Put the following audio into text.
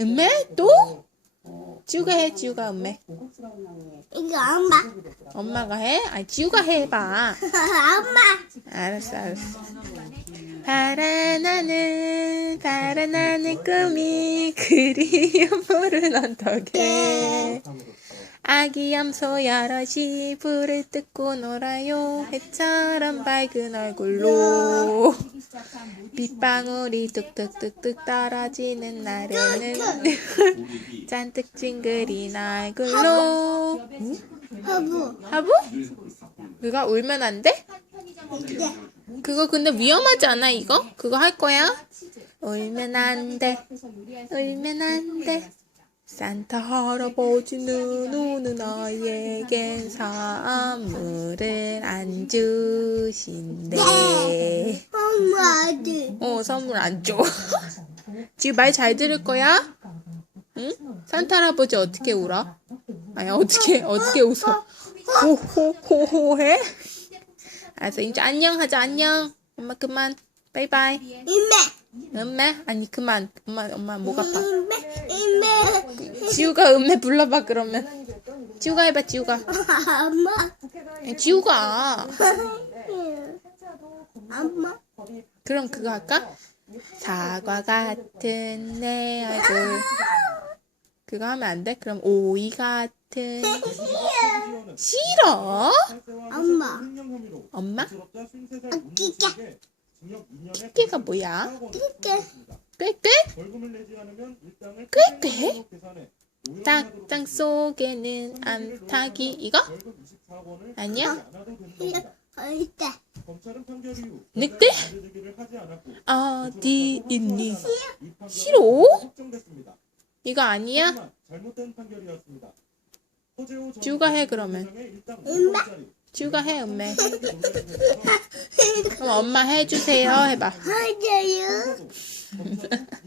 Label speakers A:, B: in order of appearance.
A: 음메 또? 지우가 해 지우가 음메
B: 이거 엄마.
A: 엄마가 해? 아니 지우가 해봐
B: 엄마.
A: 알았어 알았어 파란 하늘 꿈이 그리움 푸른 언덕에 아기 염소 여럿이 불을 뜯고 놀아요 해처럼 밝은 얼굴로 빗방울이 뚝뚝뚝뚝 떨어지는 날에는 잔뜩 찡그린 얼굴로
B: 허브.
A: 하부? 그가 울면 안 돼?
B: 네.
A: 그거 근데 위험하지 않아 이거? 그거 할 거야? 울면 안 돼. 울면 안 돼. 산타 할아버지는 오늘 너에겐 선물을 안 주신대.
B: 엄마들.
A: 어, 선물 안 줘. 지금 말 잘 들을 거야? 응? 산타 할아버지 어떻게 울어? 아니, 어떻게, 어떻게 웃어? 호호호호 해? 알았어, 이제 안녕 하자, 안녕. 엄마 그만. 바이바이.
B: 이메.
A: 음메? 아니, 그만. 엄마, 엄마 목 아파.
B: 이메.
A: 지우가 음메 불러봐, 그러면. 지우가 해봐, 지우가.
B: 엄마.
A: 지우가.
B: 엄마.
A: 그럼 그거 할까? 사과 같은 내 얼굴. 그거 하면 안 돼? 그럼 오이 같은. 싫어?
B: 엄마.
A: 엄마?
B: 끼까.
A: 끼끼가 뭐야?
B: 끼까.
A: 꾀꾀? 꾀꾀? 딱땅 속에는 암탉이 이거? 아니야?
B: 어때?
A: 늑대? 어디 있니? 싫어? 이거 아니야? 지우가 해 그러면 지우가 해 음메 그럼 엄마 해주세요 해봐. 알았어